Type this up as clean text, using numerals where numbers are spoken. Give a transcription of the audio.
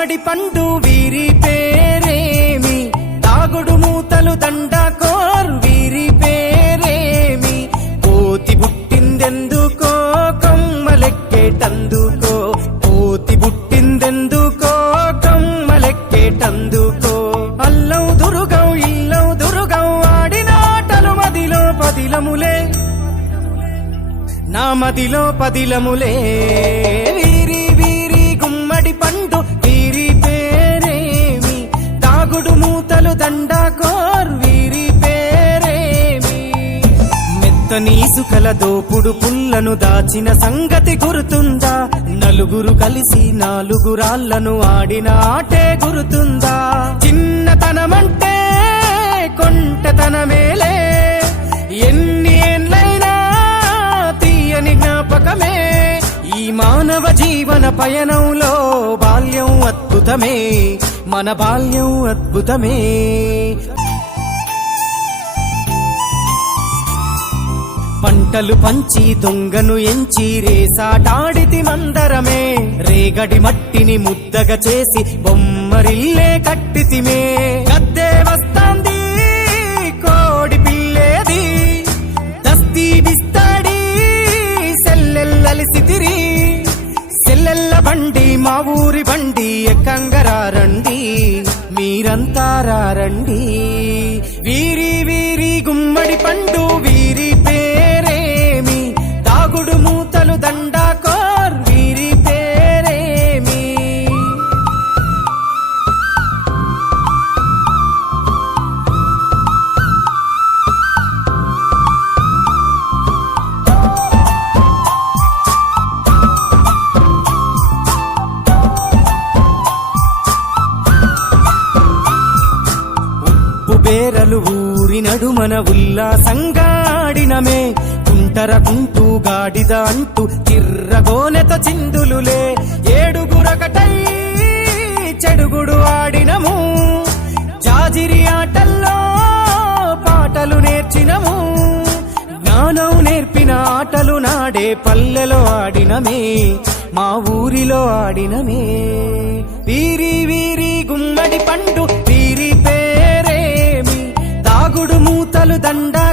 గుమ్మడి పండు వీరి పేరేమి, తాగుడు మూతలు దండాకోర్ వీరి పేరేమి, కోతి పుట్టిందెందుకో కొమ్మలెక్కేటందుకో, కోతి పుట్టిందెందుకో కొమ్మలెక్కేటందుకో, అల్లౌ దురుగౌ ఇల్లౌ దురుగౌ ఆడిన ఆటలు మదిలో పదిలములే, నా మదిలో పదిలములే, వీరి వీరి గుమ్మడి పండు వీరి పేరేమి, తాగుడు మూతలు దండాకోర్ వీరి పేరేమి, మెత్తని ఇసుకల దోపుడు పుల్లను దాచిన సంగతి గుర్తుందా, నలుగురు కలిసి నాలుగురాళ్లను ఆడిన ఆటే గుర్తుందా, చిన్నతనమంటే కొంటతనమేలే, ఎన్ని ఏండ్లైనా తీయని జ్ఞాపకమే, ఈ మానవ జీవన పయనంలో బాల్యం అద్భుతమే, మన బాల్యం అద్భుతమే. పంటలు పంచి దొంగను ఎంచి రేసాటాడితి మందరమే, రేగడి మట్టిని ముద్దగా చేసి బొమ్మరిల్లే కట్టితిమే, గద్దే వస్తాంది కోడి పిల్లేది, దస్తీ బిస్తాడి సెల్లెల్లలిసితిరి, సెల్లెల్ల బండి మా ఊరి బండి ఎక్కంగరారండి, మీరంతా రారండి, వీరి వీరి గుమ్మడి పండు వీరి పేరేమి, తాగుడు మూతలు దండాకోర్ వీరి పేరేమి. బేరలు ఊరి నడుమన ఉల్లాసంగాడినమే, కుంటరకుంటూ గాడిద అంటూ తిర్రగోనెత చిందులులే, ఏడుగురకటై చెడుగుడు ఆడినము, జాజిరి ఆటల్లో పాటలు నేర్చినము, జ్ఞానం నేర్పిన ఆటలు నాడే పల్లెలో ఆడినమే, మా ఊరిలో ఆడినమే, వీరి వీరి గుమ్మడి పండు వీరి పేరేమి, తాగుడు మూతలు దండా